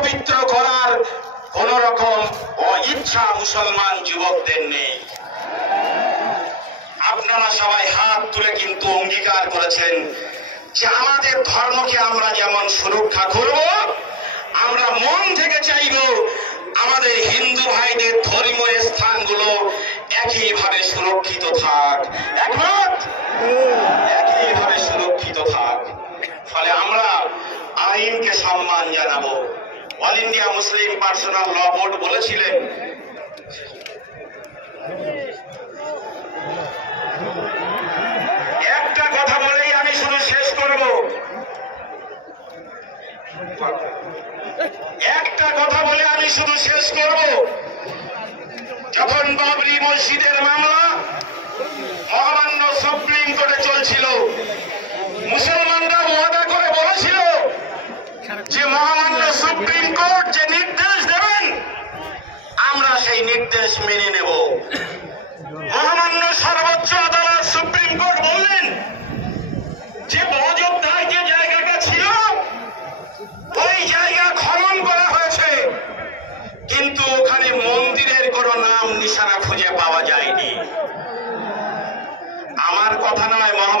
অপবিত্র করার কোন রকম ইচ্ছা মুসলমান যুবকদের নেই। আপনারা সবাই হাত তুলে কিন্তু অঙ্গীকার করেছেন যে আমাদের ধর্মকে আমরা যেমন সুরক্ষা করব, আমরা মন থেকে চাইব আমাদের হিন্দু ভাইদের ধর্মীয় স্থানগুলো একইভাবে সুরক্ষিত থাক, একমত, একইভাবে সুরক্ষিত থাক। ফলে আমরা আইনকে সম্মান জানাবো। অল ইন্ডিয়া মুসলিম পার্সোনাল ল বোর্ড বলেছিলেন, একটা কথা বলেই আমি শুধু শেষ করব, একটা কথা বলে আমি শুধু শেষ করব। যখন বাবরি মসজিদের মামলা মহামান্য সুপ্রিম কোর্টে চলছিল, মুসলমানরা ওয়াদা করে বলেছিল যে মহামান্য সুপ্রিম কোর্ট যে নির্দেশ দেবেন আমরা সেই নির্দেশ মেনে নেব। মহামান্য সর্বোচ্চ আদালত সুপ্রিম কোর্ট বললেন যে অযোধ্যায় যে জায়গাটা ছিল ওই জায়গা খনন করা হয়েছে, কিন্তু ওখানে মন্দিরের কোনো নাম নিশানা খুঁজে পাওয়া যায়নি। আমার কথা নয়,